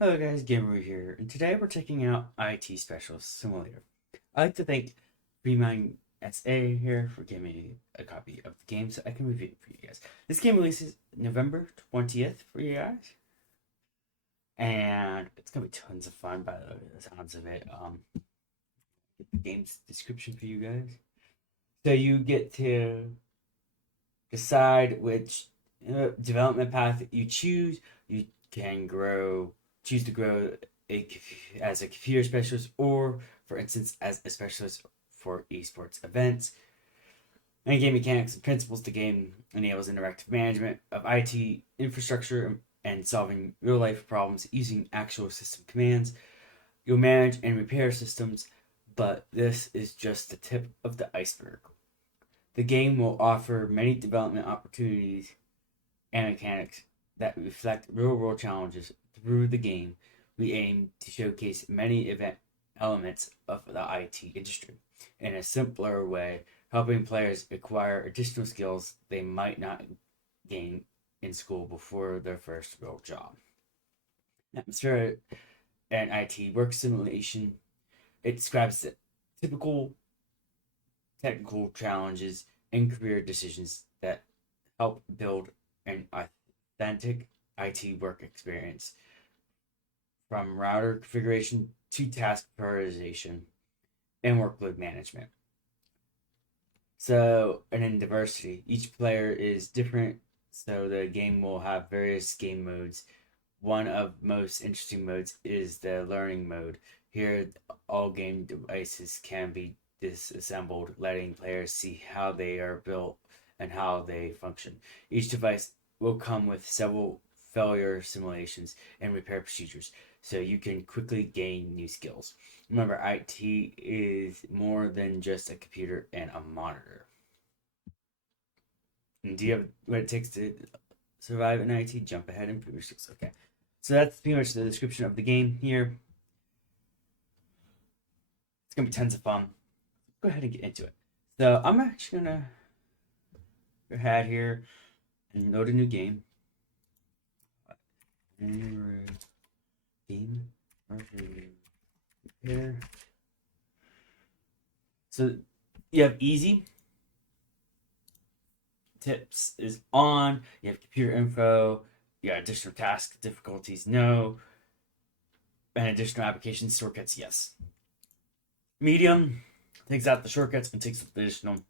Hello guys, Gamer here, and today we're checking out IT Specialist Simulator. I'd like to thank Remind SA here for giving me a copy of the game so I can review it for you guys. This game releases November 20th for you guys, and it's gonna be tons of fun by the sounds of it. The game's description for you guys. So you get to decide which development path you choose. You can choose to grow as a computer specialist, or, for instance, as a specialist for esports events. And game mechanics and principles, the game enables interactive management of IT infrastructure and solving real life problems using actual system commands. You'll manage and repair systems, but this is just the tip of the iceberg. The game will offer many development opportunities and mechanics that reflect real world challenges through the game. We aim to showcase many event elements of the IT industry in a simpler way, helping players acquire additional skills they might not gain in school before their first real job. Atmosphere and IT work simulation. It describes the typical technical challenges and career decisions that help build an authentic IT work experience, from router configuration to task prioritization and workload management. So, and in diversity, each player is different, so the game will have various game modes. One of most interesting modes is the learning mode. Here, all game devices can be disassembled, letting players see how they are built and how they function. Each device will come with several failure simulations and repair procedures, so you can quickly gain new skills. Remember, IT is more than just a computer and a monitor. And do you have what it takes to survive in IT? Jump ahead and prove your skills. Okay. So that's pretty much the description of the game here. It's gonna be tons of fun. Go ahead and get into it. So I'm actually gonna go ahead here and load a new game. Game here. So you have easy. Tips is on. You have computer info. You got additional task difficulties, no. And additional applications, shortcuts, yes. Medium takes out the shortcuts and takes the additional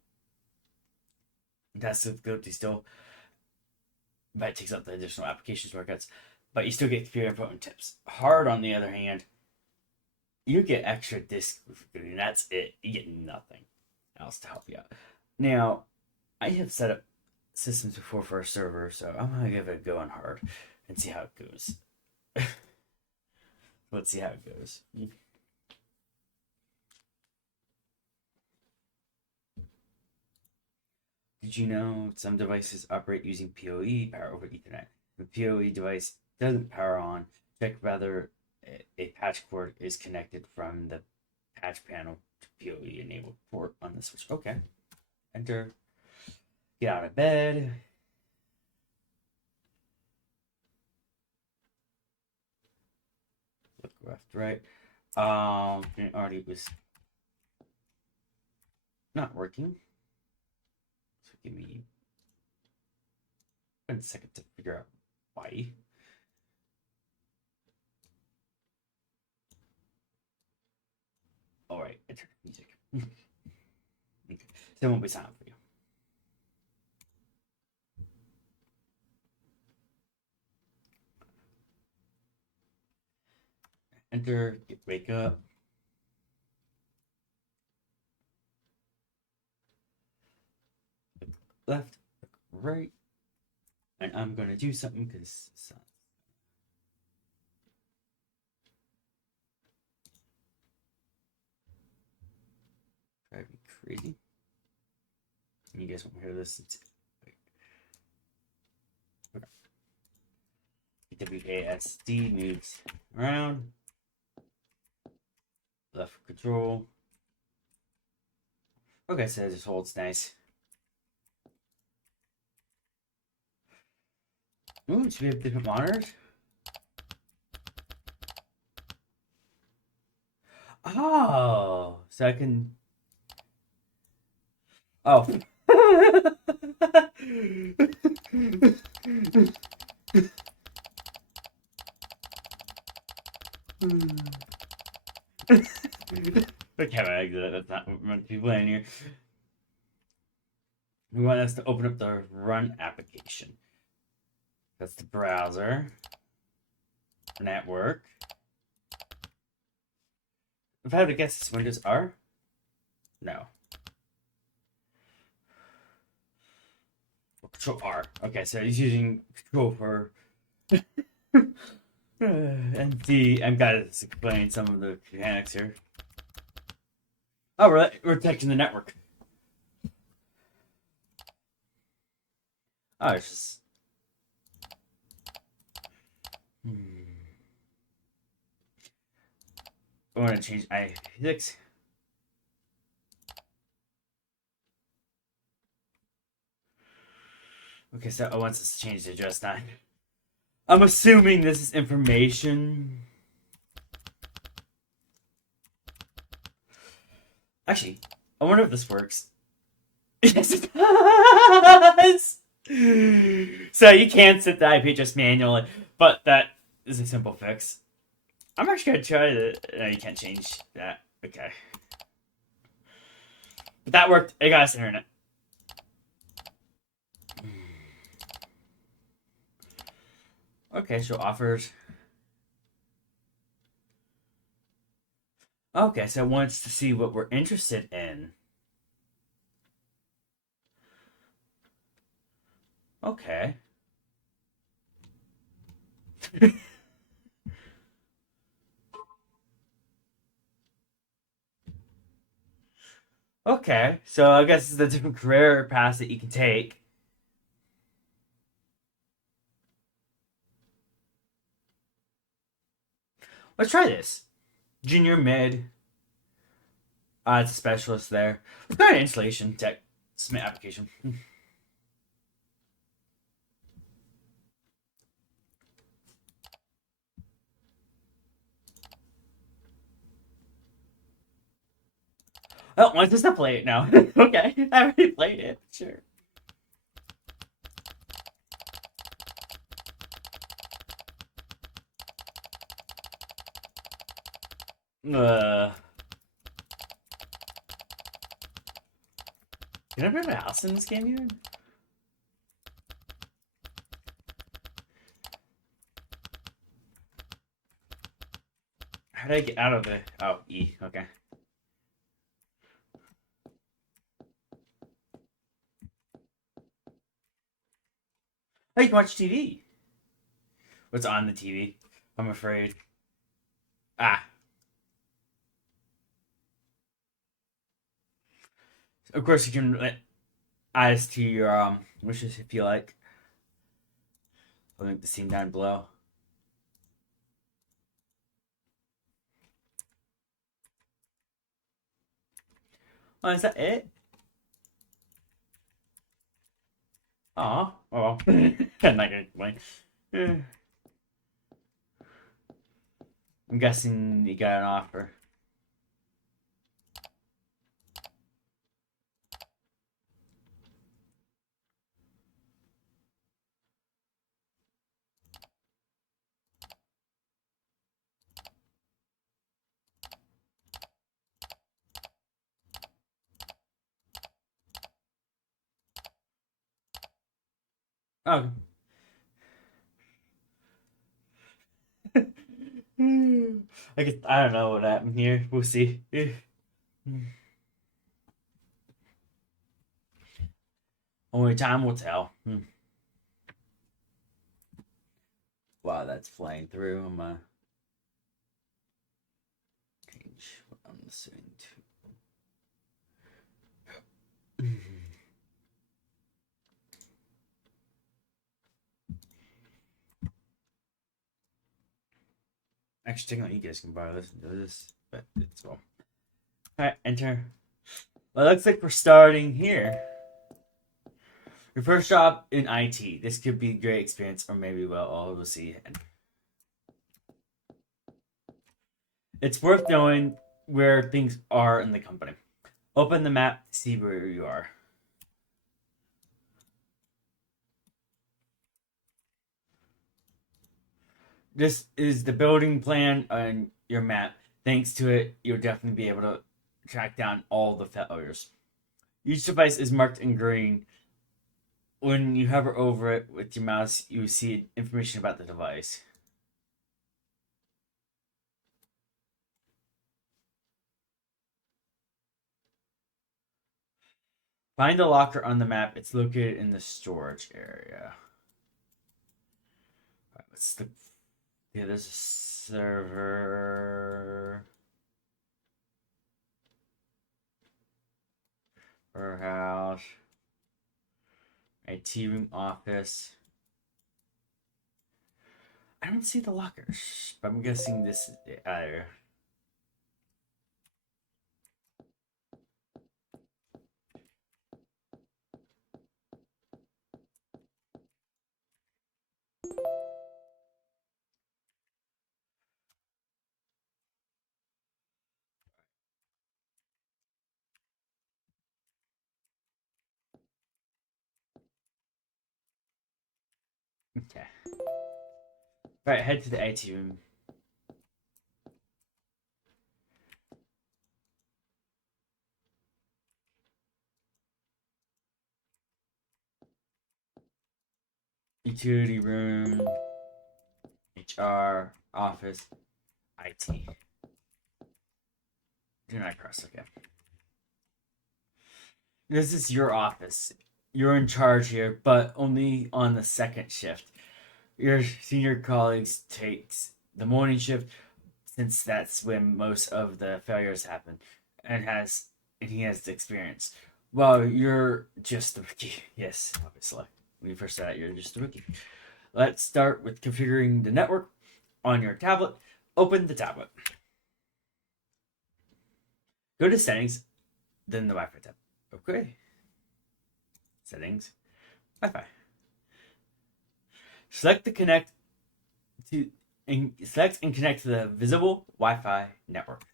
task difficulty still, but it takes out the additional application shortcuts. But you still get computer info and tips. Hard, on the other hand, you get extra disk, and that's it. You get nothing else to help you out. Now, I have set up systems before for a server, so I'm gonna give it a go on hard and see how it goes. Let's see how it goes. Did you know some devices operate using PoE, power over Ethernet? If a PoE device doesn't power on, check whether a patch cord is connected from the patch panel to PoE enabled port on the switch. Okay. Enter. Get out of bed. Look left, right. It already was not working. So give me a second to figure out why. All right, enter music. Okay. So it won't be silent for you. Enter, wake up. Left, right. And I'm going to do something because it's driving me crazy. You guys won't hear this. WASD moves around. Left control. Okay, so it just holds nice. Ooh, should we have different monitors? Oh, so I can. Oh. Okay, I exit. That's not what we want people in here. We want us to open up the run application. That's the browser. Network. If I had to guess, it's Windows R? No. Control R. Okay, so he's using Control for. And D. I've got to explain some of the mechanics here. Oh, we're protecting the network. Oh, it's just. I want to change I6. Okay, so I want us to change the address now. I'm assuming this is information. Actually, I wonder if this works. Yes, it does! So you can set the IP address manually, but that is a simple fix. I'm actually gonna try to. No, you can't change that. Okay. But that worked. I got us internet. Okay, show offers. Okay, so it wants to see what we're interested in. Okay. Okay, so I guess it's the different career paths that you can take. Let's try this. Junior mid. It's a specialist there. Let's go to installation tech. Submit application. Oh, why does not play it now? Okay, I already played it. Sure. Can I build a house in this game even? How did I get out of it? Oh, E. Okay. Oh, you can watch TV. What's on the TV? I'm afraid. Ah. Of course, you can add this to your wishes if you like. I'll link the scene down below. Oh, is that it? Aw. Oh, well. I'm not gonna complain. I'm guessing you got an offer. Oh. I don't know what happened here. We'll see. Only time will tell. Wow, that's flying through. I'm change what I'm listening to. Actually, technically, you guys can borrow this and do this, but it's well. Alright, enter. Well, it looks like we're starting here. Your first job in IT. This could be a great experience, or maybe we'll see. It's worth knowing where things are in the company. Open the map to see where you are. This is the building plan on your map. Thanks to it, you'll definitely be able to track down all the failures. Each device is marked in green. When you hover over it with your mouse, you see information about the device. Find the locker on the map. It's located in the storage area. Right, what's the? Yeah, there's a server. Warehouse. IT room, office. I don't see the lockers, but I'm guessing this is either. Okay. Right, head to the IT room. Utility room. HR. Office. IT. Do not cross. Okay. This is your office. You're in charge here, but only on the second shift. Your senior colleagues takes the morning shift since that's when most of the failures happen and he has the experience. Well, you're just a rookie. Yes, obviously. When you first said that, you're just a rookie. Let's start with configuring the network on your tablet. Open the tablet. Go to settings, then the Wi-Fi tab. Okay. Settings, Wi-Fi. Select the connect to and select and connect to the visible Wi-Fi network.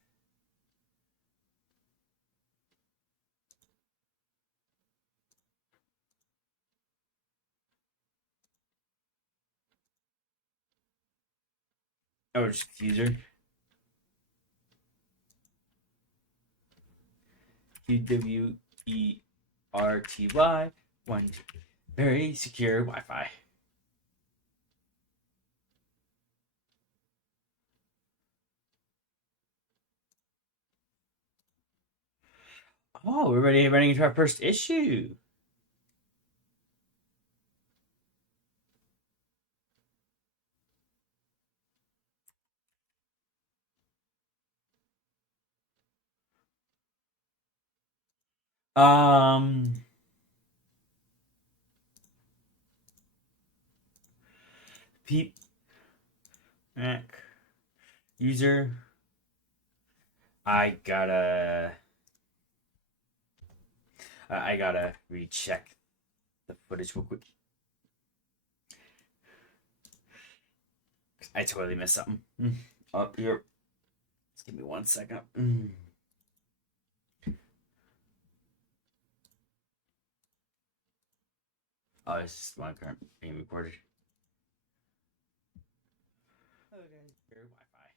Oh, just user QWERTY 1. Very secure Wi-Fi. Oh, we're ready running into our first issue. Um, Peep Mac user. I gotta I gotta recheck the footage real quick. I totally missed something. Up here. Just give me 1 second. Oh, it's just one current being recorded. Okay, secure Wi-Fi.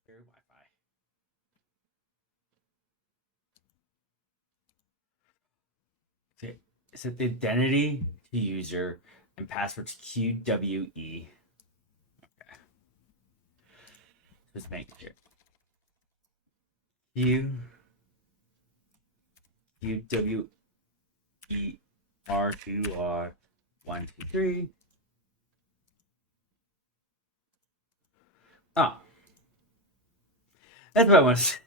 Secure Wi-Fi. Okay. Set the identity to user and password to QWE. Okay. Just make sure. QWER2R 123. Oh, that's what I wanted.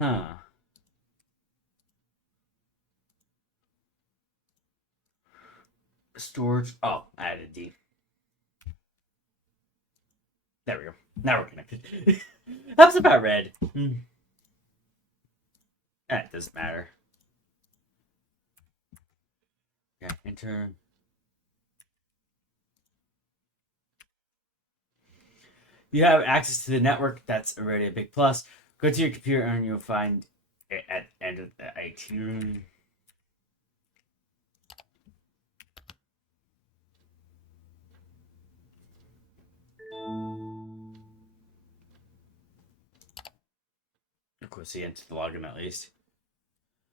Huh. Storage. Oh, I added D. There we go. Now we're connected. That's about red. That doesn't matter. Yeah, enter. You have access to the network. That's already a big plus. Go to your computer and you'll find it at the end of the IT room. Of course, you enter the login at least.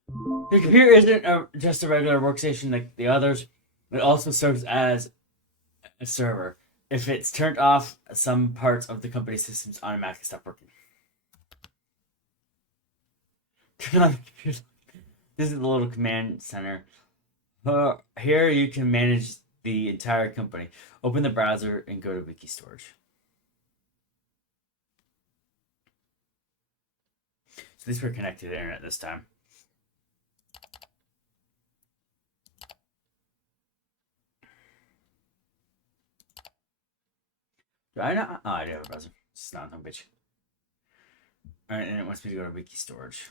Your computer isn't just a regular workstation like the others. It also serves as a server. If it's turned off, some parts of the company systems automatically stop working. Turn on the computer. This is the little command center. Here you can manage the entire company. Open the browser and go to wiki storage. So these were connected to the internet this time. Do I not? Oh, I do have a browser. It's not on homepage. Alright, and it wants me to go to wiki storage.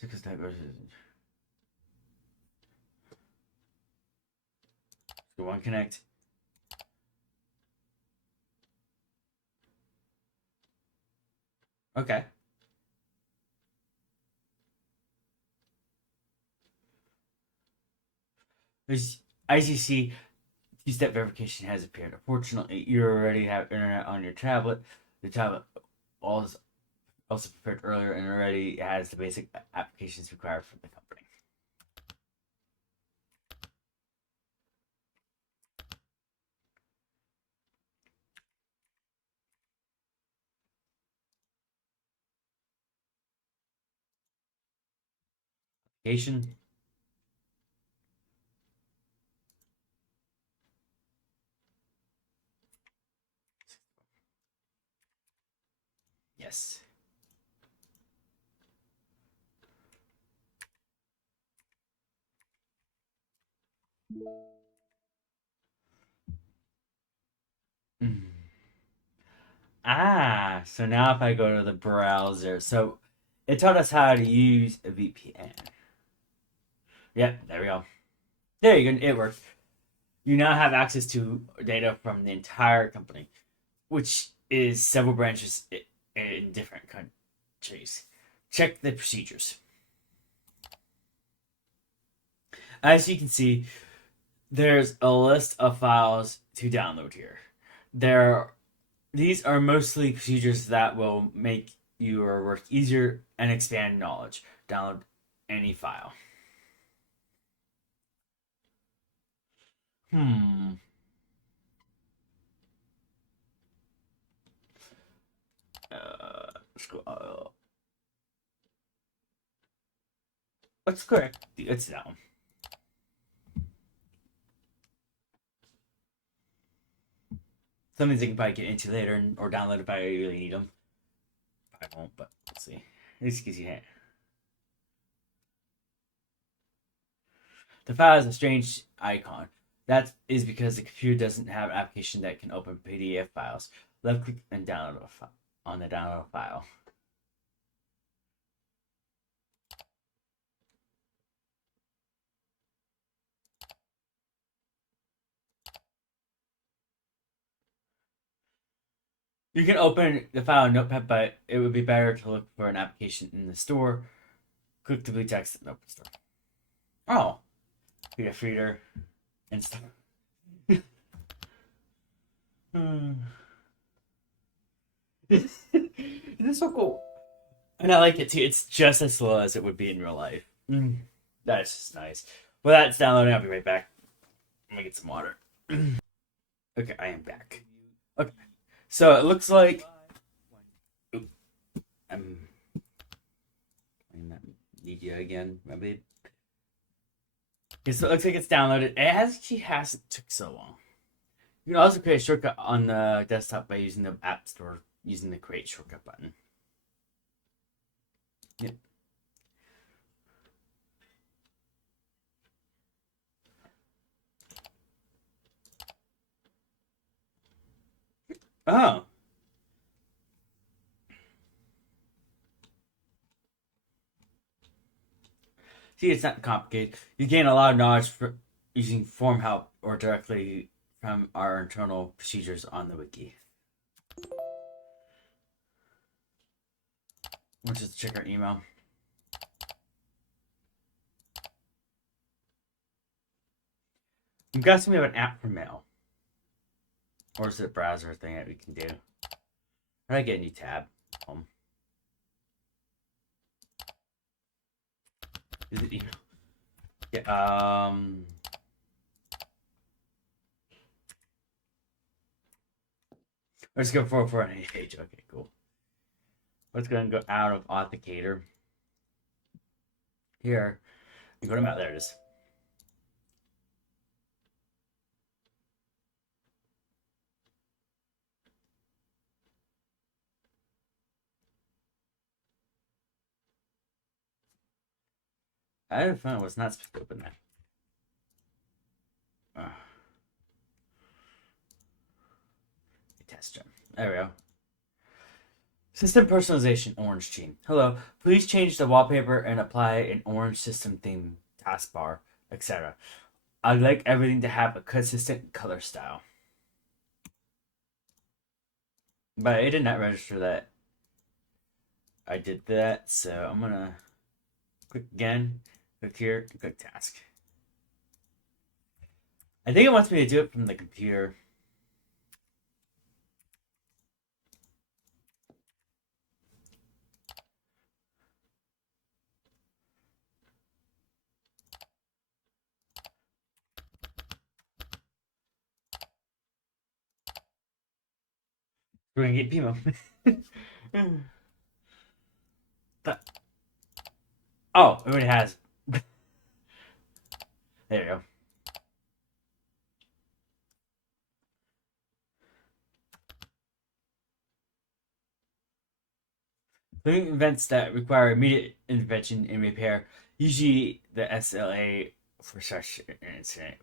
Because that goes. So one connect. Okay. There's ICC two-step verification has appeared. Unfortunately, you already have internet on your tablet. The tablet also prepared earlier and already has the basic applications required from the company. Application. Yes. So now if I go to the browser, so it taught us how to use a VPN. Yep, there we go. There you go. It works. You now have access to data from the entire company, which is several branches in different countries. Check the procedures. As you can see, there's a list of files to download here. These are mostly procedures that will make your work easier and expand knowledge. Download any file. Hmm. Scroll. What's correct? It's that one. Some things I can probably get into later or download if I really need them. I won't, but we'll see. This gives you a hint. The file has a strange icon. That is because the computer doesn't have an application that can open PDF files. Left click and download on the download file. You can open the file in Notepad, but it would be better to look for an application in the store. Click to bleed text and open store. Oh, PDF reader and stuff. This is so cool. And I like it too. It's just as slow as it would be in real life. That's just nice. Well, that's downloading. I'll be right back. Let me get some water. Okay, I am back. Okay, so it looks like I'm playing that media again, my babe. Okay, so it looks like it's downloaded. It actually hasn't took so long. You can also create a shortcut on the desktop by using the App Store using the Create Shortcut button. Yep. Oh. See, it's not complicated. You gain a lot of knowledge for using form help or directly from our internal procedures on the wiki. Which is check our email. I'm guessing we have an app for mail. Or is it a browser thing that we can do? How do I get a new tab? Is it email? Yeah, let's go for an page. Okay, cool. Let's go and go out of Authenticator. Here, you go to mail. There it is. I had a phone. I was not supposed to open that. Test jump. There we go. System personalization orange theme. Hello, please change the wallpaper and apply an orange system theme taskbar, etc. I'd like everything to have a consistent color style. But it did not register that I did that, so I'm gonna click again, click here, and click task. I think it wants me to do it from the computer. We're gonna get Pimo. Oh, it already has. There you go. Including events that require immediate intervention and repair, usually the SLA for such an incident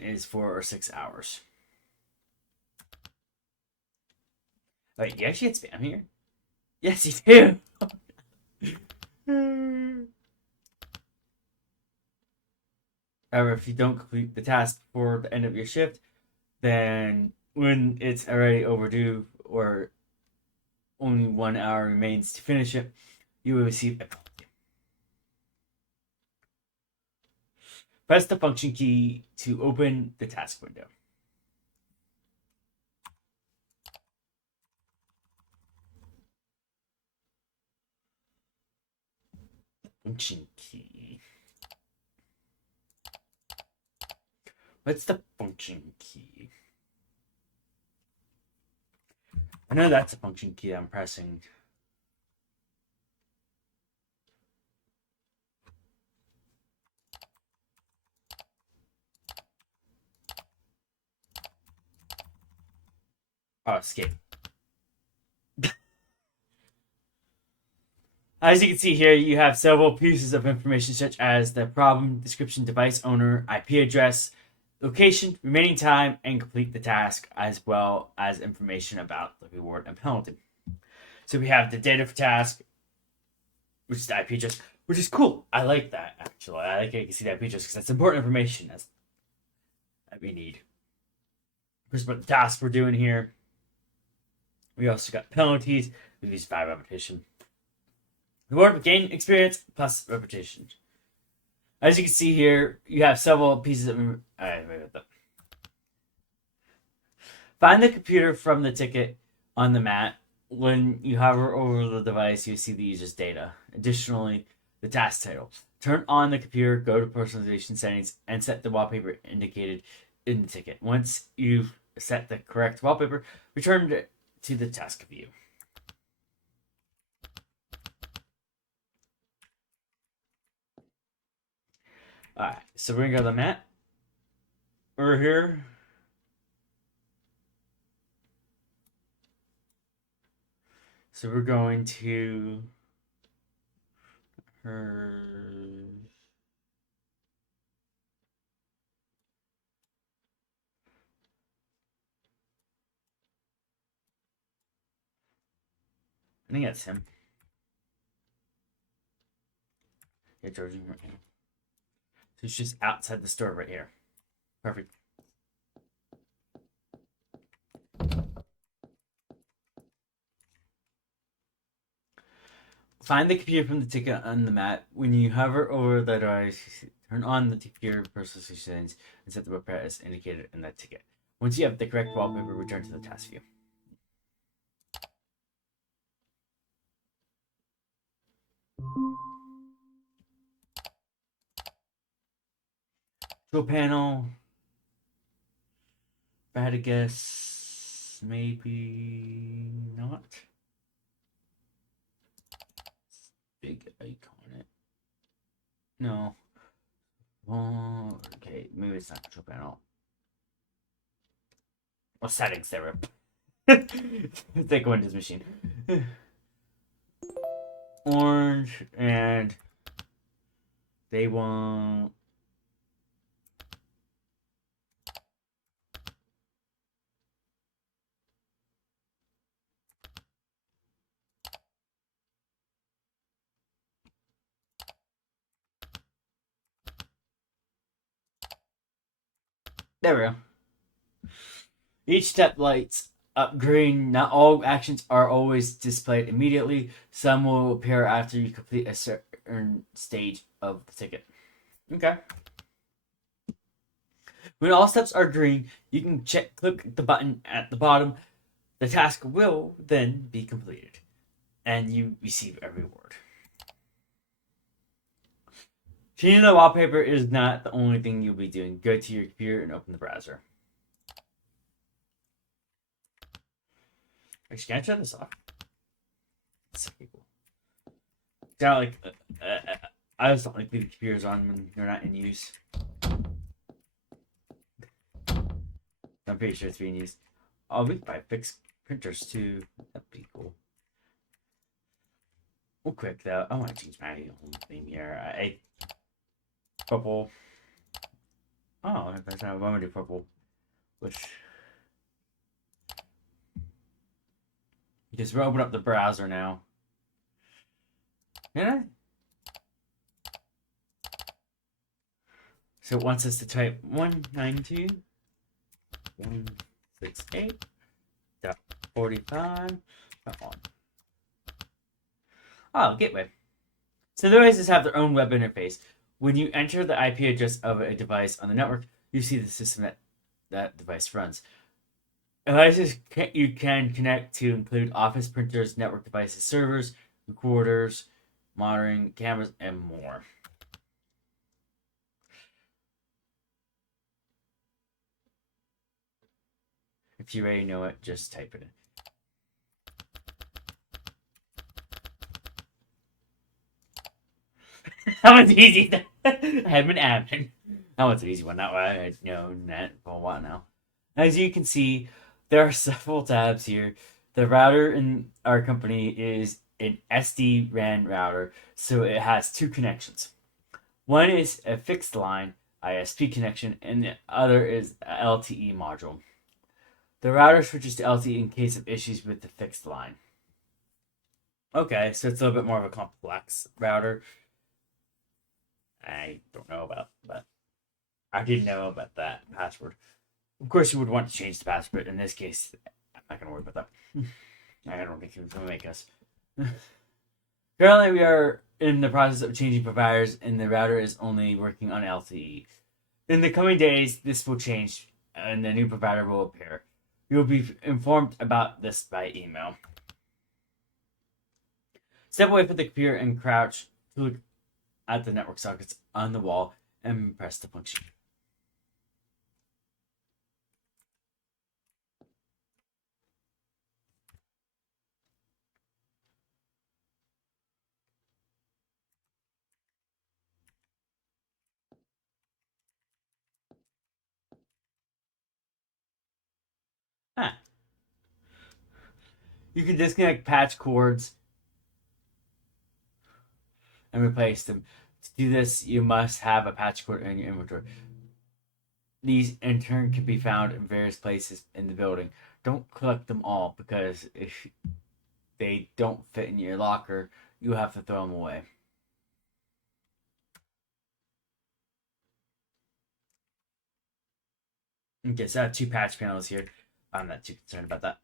is 4 or 6 hours. Wait, you actually get spam here? Yes, you do. However, if you don't complete the task before the end of your shift, then when it's already overdue or only 1 hour remains to finish it, you will receive a penalty. Press the function key to open the task window. Function key. What's the function key? I know that's a function key I'm pressing. Oh, escape. As you can see here, you have several pieces of information such as the problem, description, device owner, IP address, location, remaining time, and complete the task, as well as information about the reward and penalty. So we have the data for task, which is the IP address, which is cool. I like that, actually. I like how you can see the IP address because that's important information that we need. Here's what the task we're doing here. We also got penalties. We use 5 repetition. Reward gain experience plus repetition. As you can see here, you have several pieces of. Find the computer from the ticket on the mat. When you hover over the device, you see the user's data. Additionally, the task title. Turn on the computer, go to personalization settings, and set the wallpaper indicated in the ticket. Once you've set the correct wallpaper, return it to the task view. Alright, so we're gonna go to the mat. We're here. So we're going to her. I think that's him. Yeah, George. So he's just outside the store right here. Perfect. Find the computer from the ticket on the map. When you hover over the device, turn on the computer personal settings and set the website as indicated in that ticket. Once you have the correct wallpaper, return to the task view. Control panel. If I had to guess, maybe not. Big icon. No. Oh, okay, maybe it's not control panel. Oh, settings. There we go. Take Windows machine. Orange, and they want. There we go. Each step lights up green. Not all actions are always displayed immediately. Some will appear after you complete a certain stage of the ticket. Okay. When all steps are green, you can click the button at the bottom. The task will then be completed, and you receive a reward. Changing the wallpaper is not the only thing you'll be doing. Go to your computer and open the browser. Actually, can I turn this off? That's pretty cool. Kind of like, I just don't like leaving computers on when they're not in use. I'm pretty sure it's being used. Oh, we can buy fixed printers too. That'd be cool. Real quick though, I want to change my whole theme here. Purple. Oh, that's not. I'm gonna do purple. Which because we're open up the browser now. Yeah. So it wants us to type 192.168.45.1. Oh, gateway. So the devices have their own web interface. When you enter the IP address of a device on the network, you see the system that device runs. Devices you can connect to include office printers, network devices, servers, recorders, monitoring, cameras, and more. If you already know it, just type it in. That one's easy. I have an admin. That one's an easy one. That way I know that for a while now. As you can see, there are several tabs here. The router in our company is an SD-RAN router, so it has two connections. One is a fixed line ISP connection, and the other is a LTE module. The router switches to LTE in case of issues with the fixed line. Okay, so it's a little bit more of a complex router. I don't know about that. I didn't know about that password. Of course, you would want to change the password. In this case, I'm not going to worry about that. I don't think it's going to make us. Currently, we are in the process of changing providers, and the router is only working on LTE. In the coming days, this will change, and the new provider will appear. You will be informed about this by email. Step away from the computer and crouch to look at the network sockets on the wall and press the function. You can disconnect patch cords and replace them. To do this, you must have a patch cord in your inventory. These, in turn, can be found in various places in the building. Don't collect them all, because if they don't fit in your locker, you have to throw them away. Okay, so I have 2 patch panels here. I'm not too concerned about that.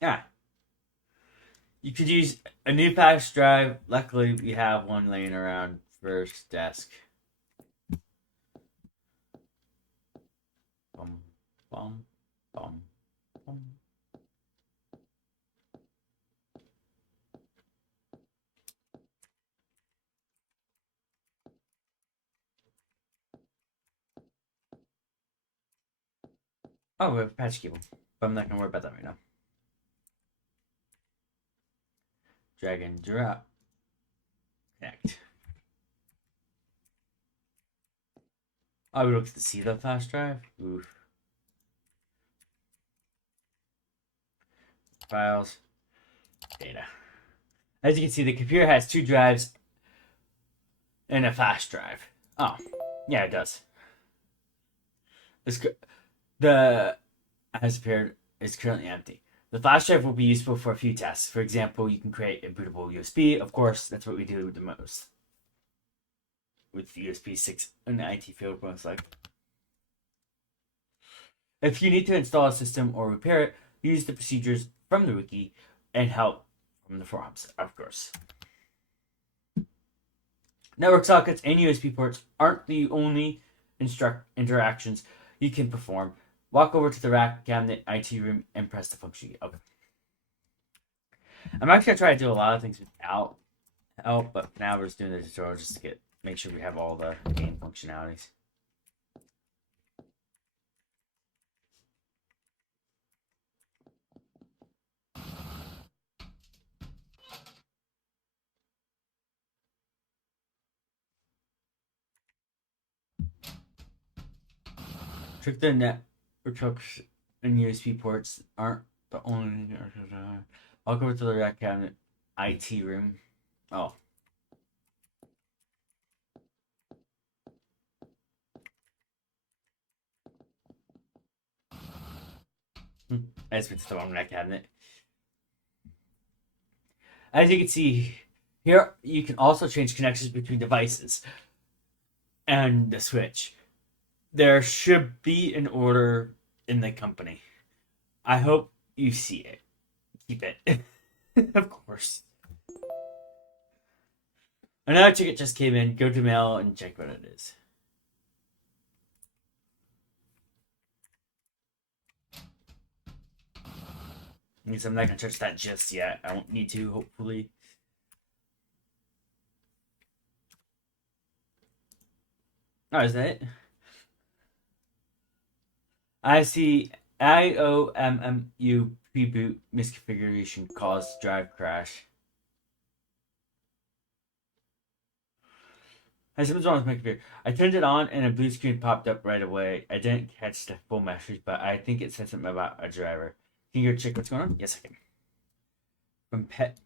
Yeah. You could use a new patch drive. Luckily, we have one laying around first desk. Bum, bum, bum, bum. Oh, we have a patch cable. But I'm not going to worry about that right now. Drag and drop. Connect. Oh, we look to see the flash drive. Oof. Files. Data. As you can see, the computer has 2 drives and a flash drive. Oh, yeah, it does. The has appeared is currently empty. The flash drive will be useful for a few tests. For example, you can create a bootable USB. Of course, that's what we do the most with USB 6 in the IT field, most likely. If you need to install a system or repair it, use the procedures from the wiki and help from the forums, of course. Network sockets and USB ports aren't the only interactions you can perform. Walk over to the rack, cabinet, IT room, and press the function key. Okay. I'm actually gonna try to do a lot of things without help, but now we're just doing the tutorial just to make sure we have all the game functionalities. Trick the network hooks and USB ports aren't the only. Walk over to the rack, cabinet, IT room. Oh. I just went to the wrong rack cabinet. As you can see here, you can also change connections between devices and the switch. There should be an order in the company. I hope you see it. Keep it. Of course. Another ticket just came in. Go to mail and check what it is. Means I'm not gonna touch that just yet. I won't need to, hopefully. Oh, is that it? I see IOMMU preboot misconfiguration caused drive crash. Something's wrong with my computer. I turned it on and a blue screen popped up right away. I didn't catch the full message, but I think it said something about a driver. Can you go check what's going on? Yes, I can. From pet.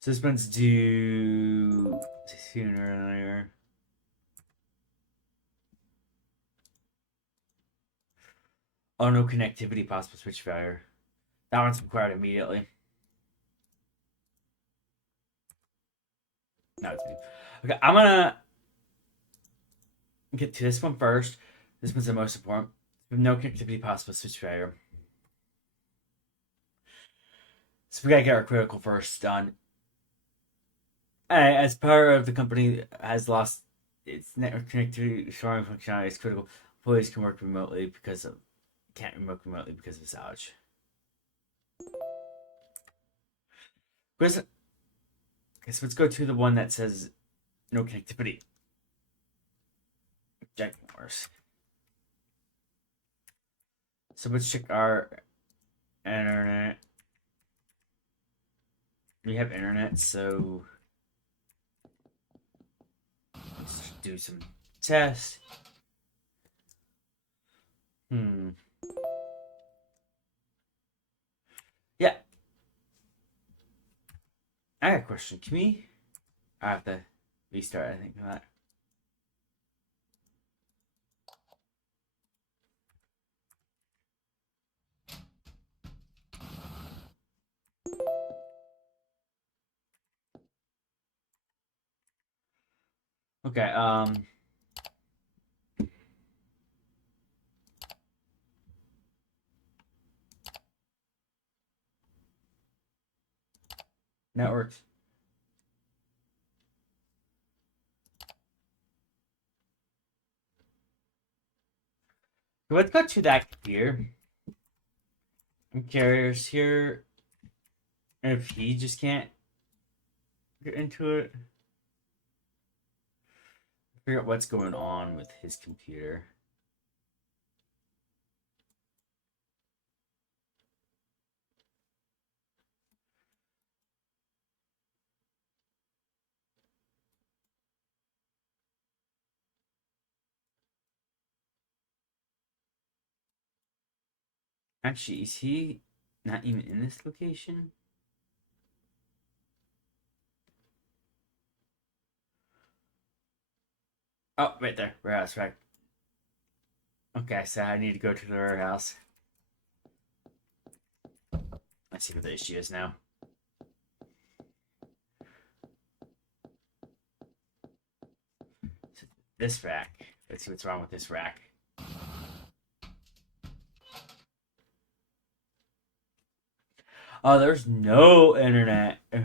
So this one's due sooner or later. Oh, no connectivity, possible switch failure. That one's required immediately. No, it's me. Okay, I'm gonna get to this one first. This one's the most important. No connectivity, possible switch failure. So we gotta get our critical first done. As part of the company has lost its network connectivity, showing functionality is critical. Employees can work remotely because of can't work remotely because of this outage. Okay, so let's go to the one that says no connectivity. Jack Morris. So let's check our internet. we have internet, so let's do some tests. Hmm. Yeah, I got a question. Can we? I have to restart. I think that. Okay. Networks. Let's go to that computer. I'm curious here if he just can't get into it. Figure out what's going on with his computer. Actually, is he not even in this location? Oh, right there. Warehouse, right. Okay, so I need to go to the warehouse. Let's see what the issue is now. So this rack. Let's see what's wrong with this rack. Oh, there's no internet. So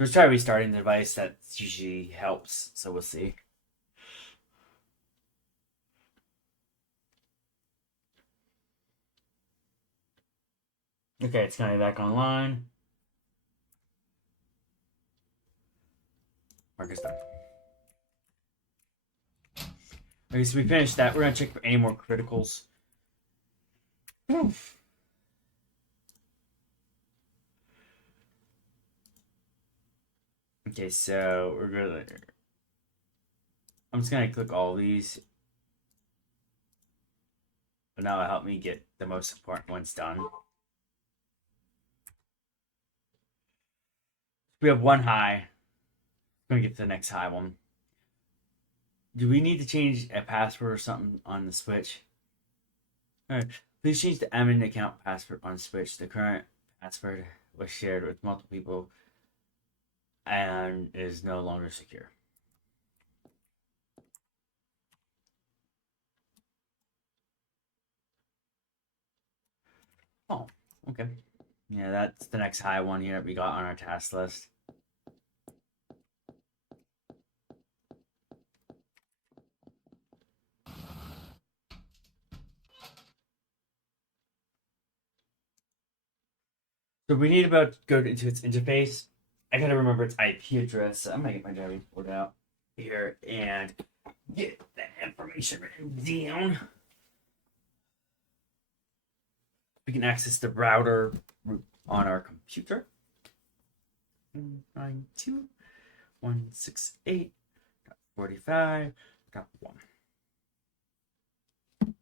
let's try restarting the device. That usually helps. So we'll see. Okay, it's coming back online. Marcus done. Okay, so we finished that. We're gonna check for any more criticals. Okay, so we're gonna. I'm just gonna click all these. But now it'll help me get the most important ones done. We have one high. I'm gonna get to the next high one. Do we need to change a password or something on the Switch? Alright. Please change the admin account password on Switch. The current password was shared with multiple people and is no longer secure. Oh, okay. Yeah, that's the next high one here that we got on our task list. So we need to go into its interface. I gotta remember its IP address. So I'm gonna get my driving board out here and get that information written down. We can access the router on our computer. 192.168.45.1. I'm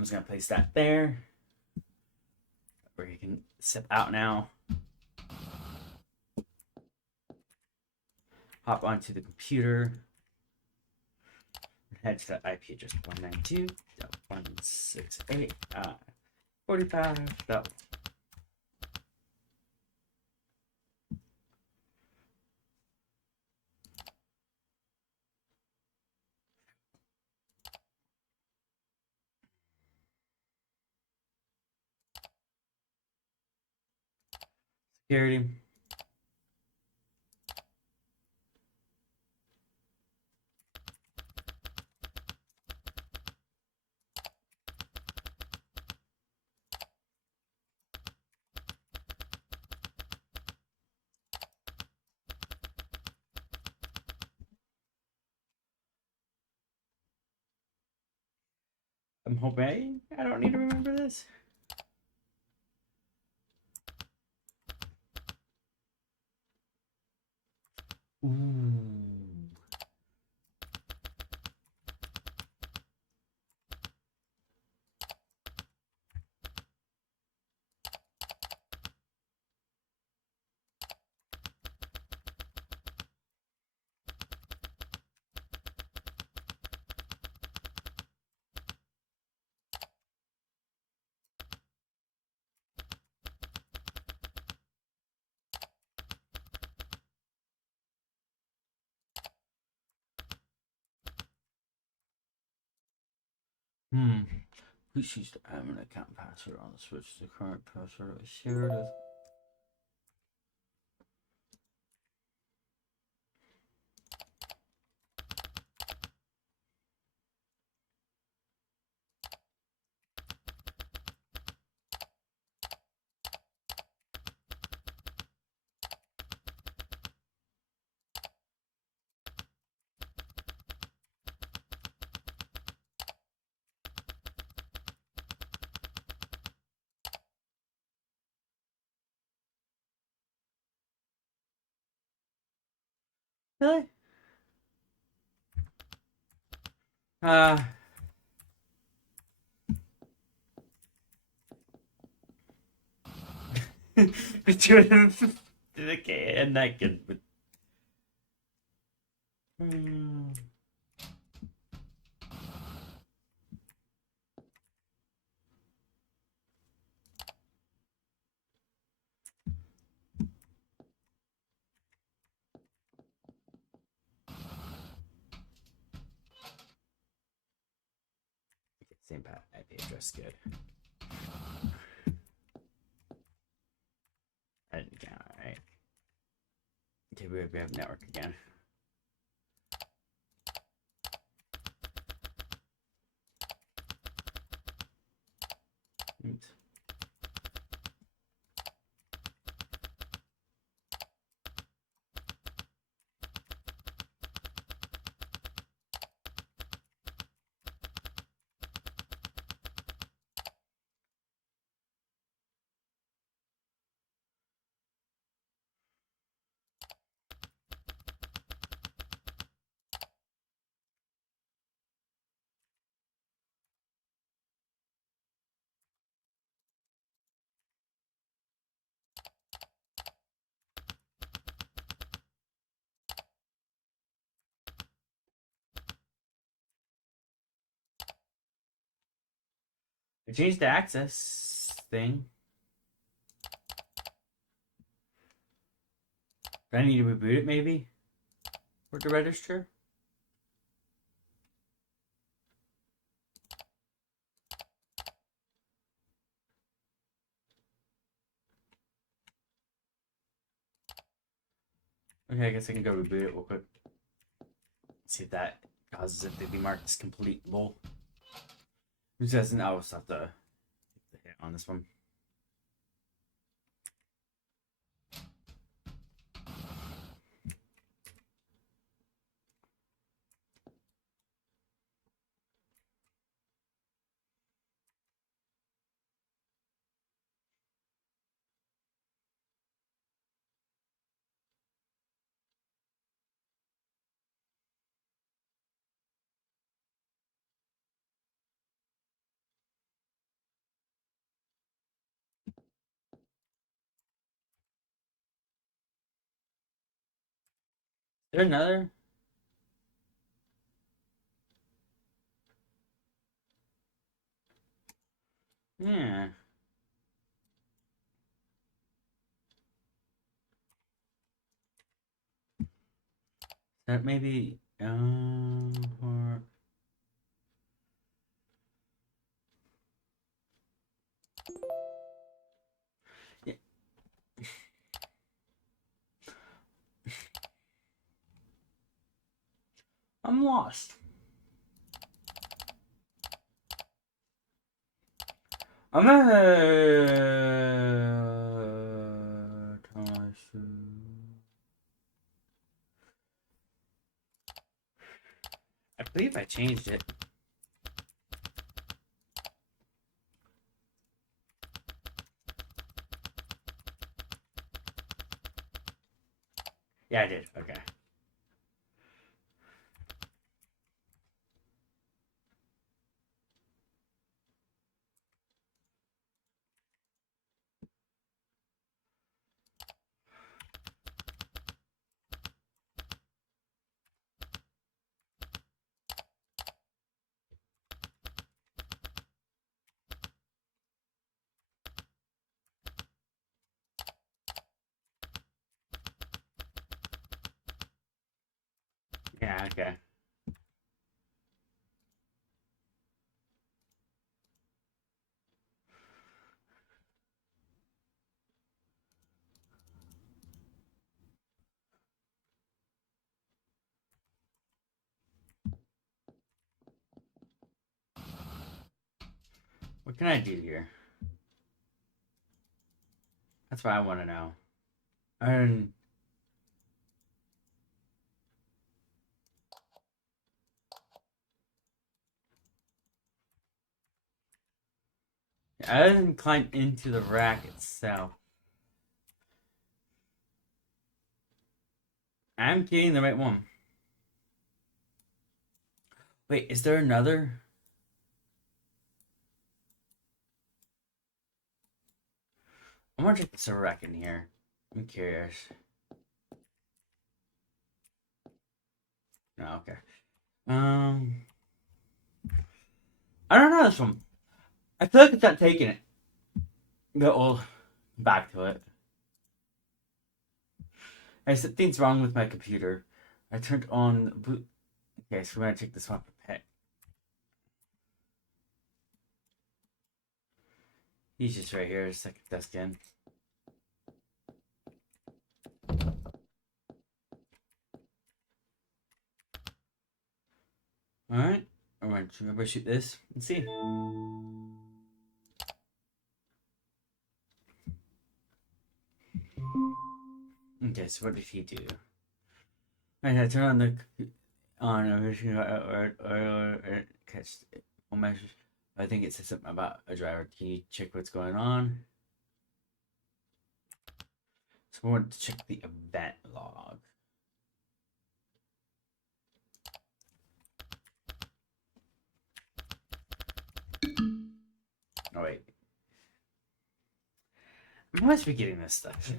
just gonna place that there. Where you can step out now. Hop onto the computer. Head to that IP address 192.168.45. Security. I'm hoping I don't need to remember this. Ooh. Hmm. Please use the admin account password on the switch. The current password is shared with. Really? Uh. The two of them. Okay, and that good. But. Hmm. Same IP address, good. I didn't count, alright. Okay, we have network again. Oops. I changed the access thing. Do I need to reboot it maybe? Or to register? Okay, I guess I can go reboot it real quick. See if that causes it to be marked as completable. Who doesn't? I'll just have to hit on this one. Is there another? Yeah. That maybe. Or. Yeah. I'm lost. I'm I believe I changed it. Yeah, I did. Okay. Okay. What can I do here? That's what I want to know. And I didn't climb into the rack itself. I'm getting the right one. Wait, is there another? I want to check the rack in here. I'm curious. No, okay. I don't know this one. I feel like it's not taking it. But we'll back to it. I said things wrong with my computer. I turned on boot. Okay, so we're gonna take this one for pet. He's just right here, second desk in. Alright. Alright, remember shoot this and see. Okay, so what did he do? I turn on the or catch one message. I think it says something about a driver. Can you check what's going on? So we want to check the event log. Oh wait. I must be getting this stuff.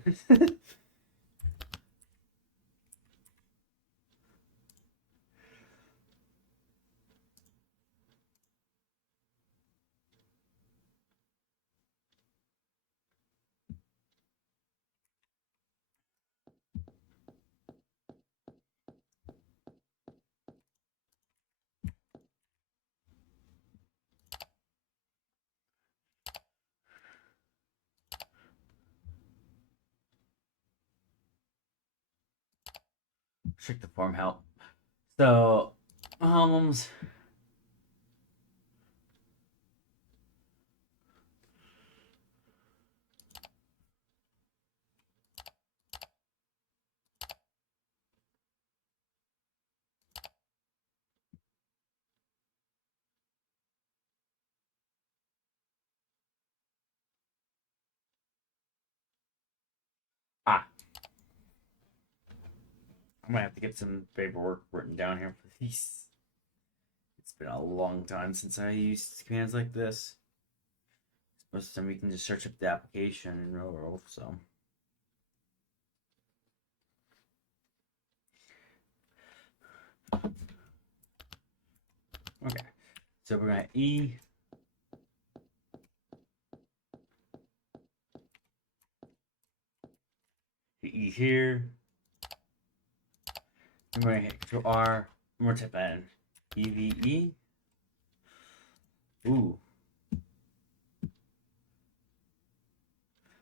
Check the form help. So, I'm gonna have to get some paperwork written down here for these. It's been a long time since I used commands like this. Most of the time we can just search up the application in real world, so. Okay, so we're gonna E. E here. I'm gonna hit Control R. I'm gonna type that in. EVE. Ooh.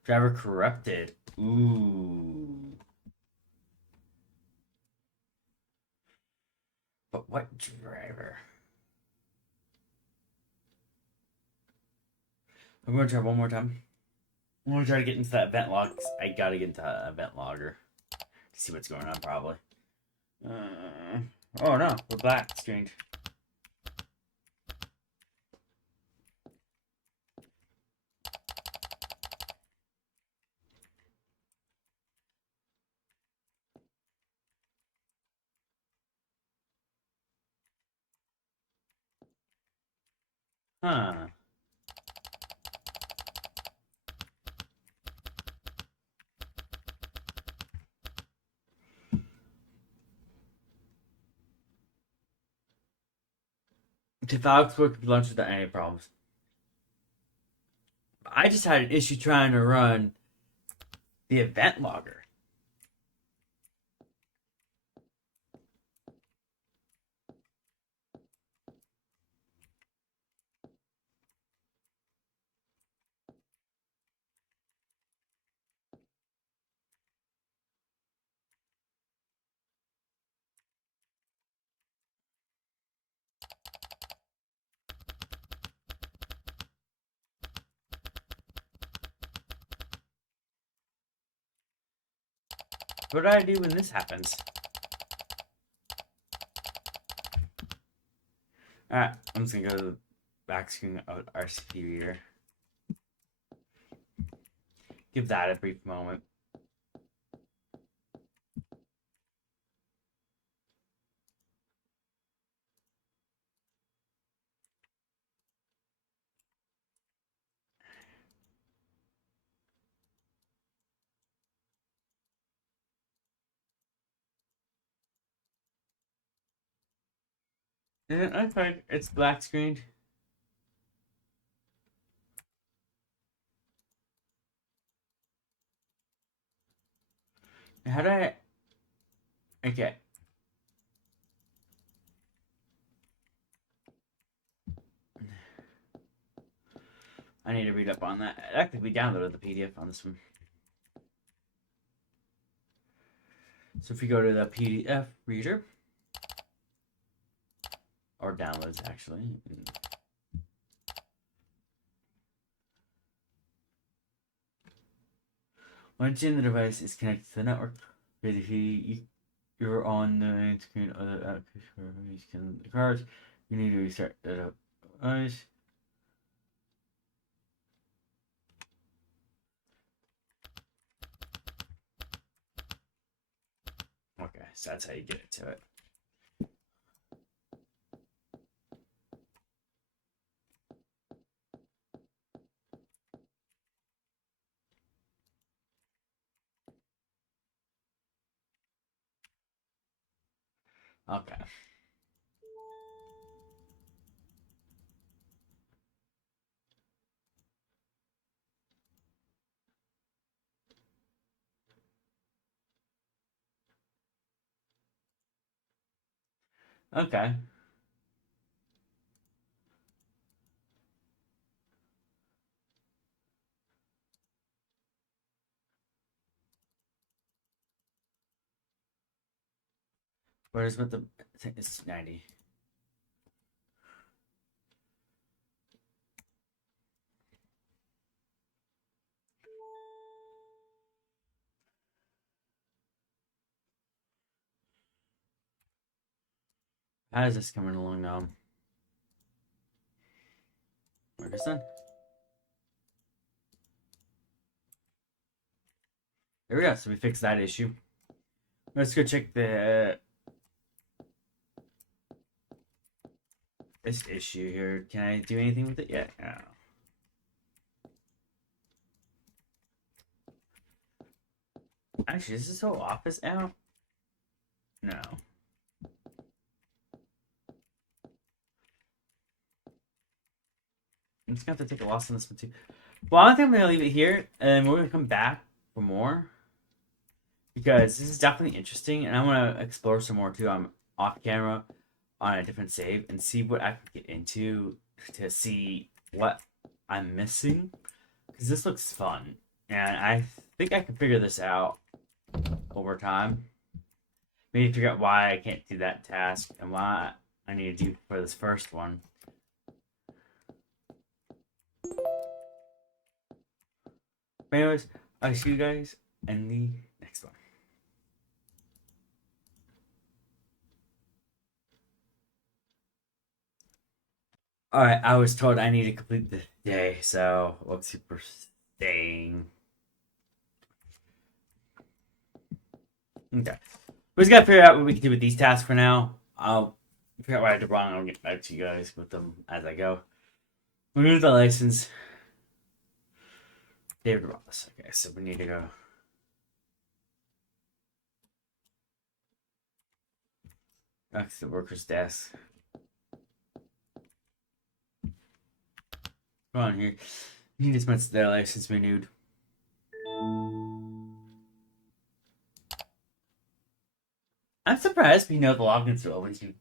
Driver corrupted. Ooh. But what driver? I'm gonna try one more time. I'm gonna try to get into that event log. I gotta get into that event logger to see what's going on, probably. Oh no, we're black. Strange. Huh. The Fox work launched without any problems. I just had an issue trying to run the event logger. What do I do when this happens? Alright, I'm just gonna go to the back screen of RCP reader. Give that a brief moment. Okay, it's black screened. How do I... Okay. I need to read up on that. I think we downloaded the PDF on this one. So if we go to the PDF reader, or downloads actually. Once the device is connected to the network, basically you're on the screen of the application the cards, you need to restart the device. Okay, so that's how you get it to it. Okay. Okay. Where's what the I think it's 90. How is this coming along now? Where is that? There we go. So we fixed that issue. Let's go check the this issue here. Can I do anything with it yet? No. Actually, is this whole office out? No. I'm just gonna have to take a loss on this one too. Well, I think I'm gonna leave it here, and we're gonna come back for more because this is definitely interesting, and I want to explore some more too. I'm off camera on a different save and see what I can get into to see what I'm missing because this looks fun, and I think I can figure this out over time. Maybe figure out why I can't do that task and why I need to do for this first one. But anyways, I'll see you guys in the next one. Alright, I was told I need to complete the day, so let's see if we're staying. Okay. We just gotta figure out what we can do with these tasks for now. I'll figure out what I did wrong and I'll get back to you guys with them as I go. Remove the license. David Ross. Okay, so we need to go. Back to the worker's desk. Come on here. You just meant their license renewed. I'm surprised we know the logins are always new.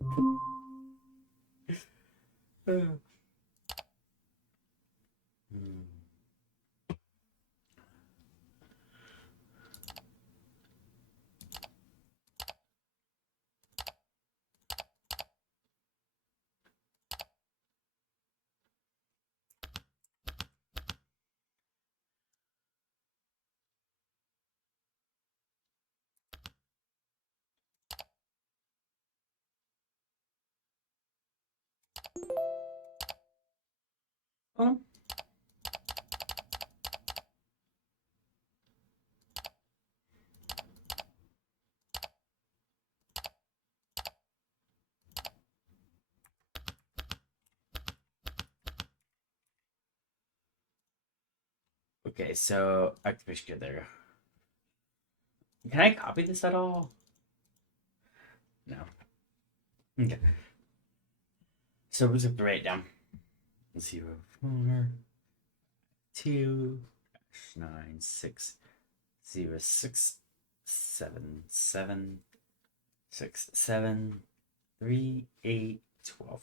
Oh. Okay, so activation good there. Can I copy this at all? No. Okay. So we'll just write it down. 0, 4, 2, 9, 6, 0, 6, 7, 7, 6, 7, 3, 8, 12.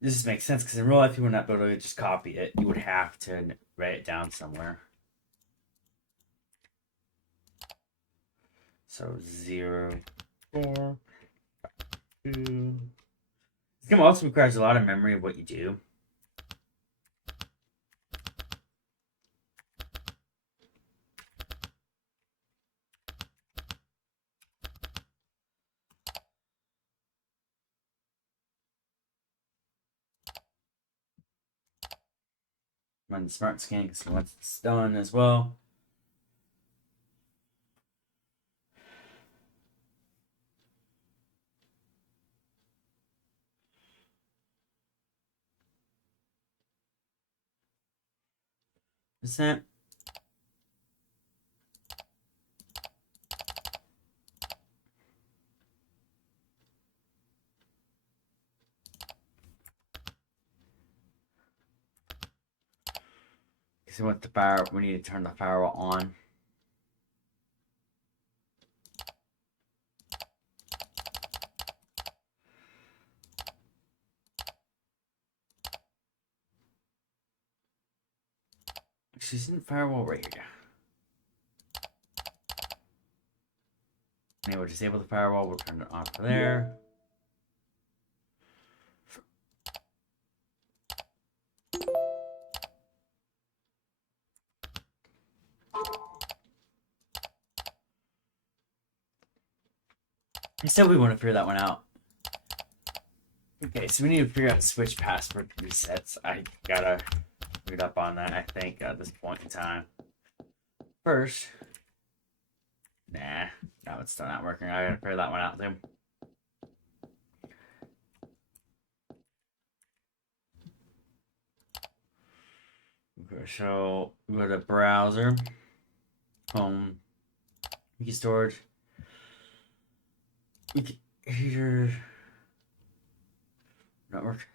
This makes sense because in real life you would not be able to just copy it. You would have to write it down somewhere. So 0, 4, 2. This game also requires a lot of memory of what you do. Run the smart scan because once it's done as well. Percent. Because we want the fire, we need to turn the firewall on. She's in firewall right here. And we'll disable the firewall. We'll turn it on for there. Instead, we want to figure that one out. Okay, so we need to figure out switch password resets. I gotta read up on that, I think, at this point in time. First, nah, no, it's still not working. I gotta figure that one out too. Okay, so we go to browser, home, wiki storage, wiki here, network.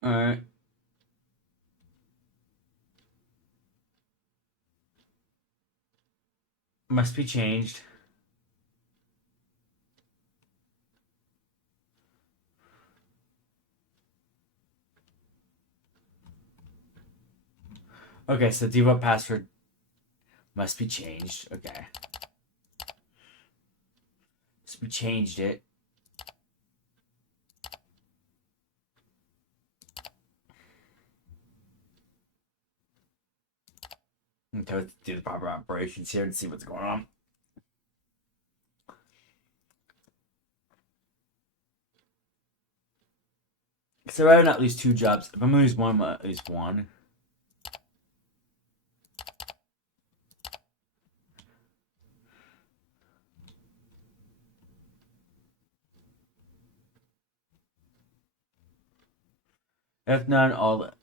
All right. Must be changed. Okay, so default password must be changed. Okay. So we changed it. Okay, let's do the proper operations here and see what's going on. So I would not lose 2 jobs. If I'm gonna lose one, I'm gonna lose one. If none, all the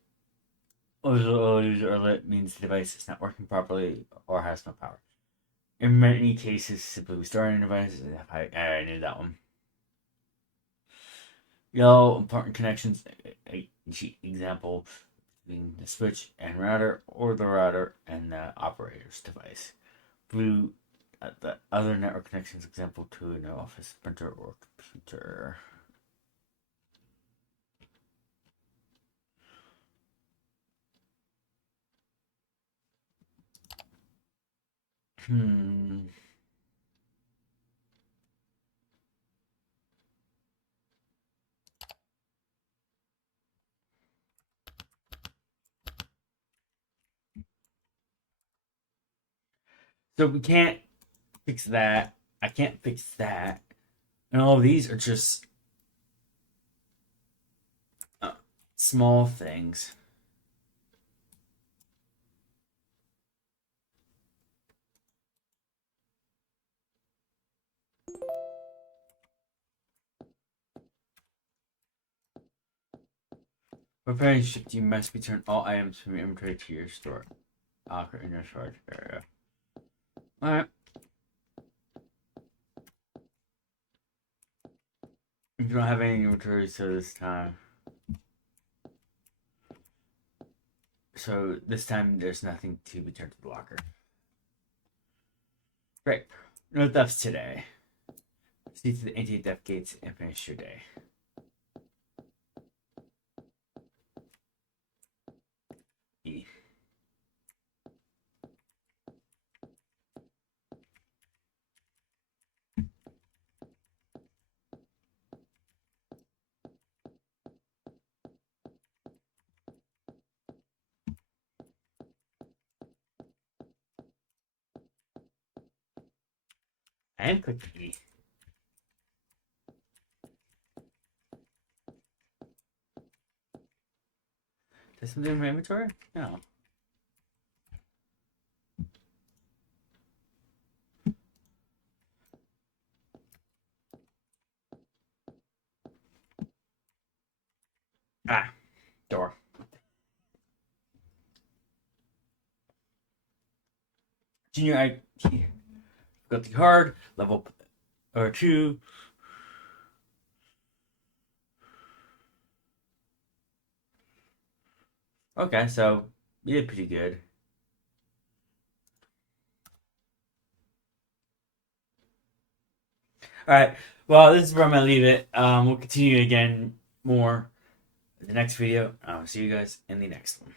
OLEDs are lit means the device is not working properly or has no power. In many cases, simply restarting the device. I knew that one. Yellow, important connections. Example between the switch and router or the router and the operator's device. Blue, the other network connections. Example to an office printer or computer. Hmm. So we can't fix that. I can't fix that. And all of these are just small things. Preparing shift, you must return all items from your inventory to your store. In your storage area. Alright. You don't have any inventory, so this time. So this time there's nothing to return to the locker. Great. No thefts today. See to the anti-theft gates and finish your day. E. And click E. Does something in my inventory? No. Ah, door. Junior, I got the card, level or 2. Okay, so you did pretty good. Alright, well, this is where I'm going to leave it. We'll continue again more in the next video. I'll see you guys in the next one.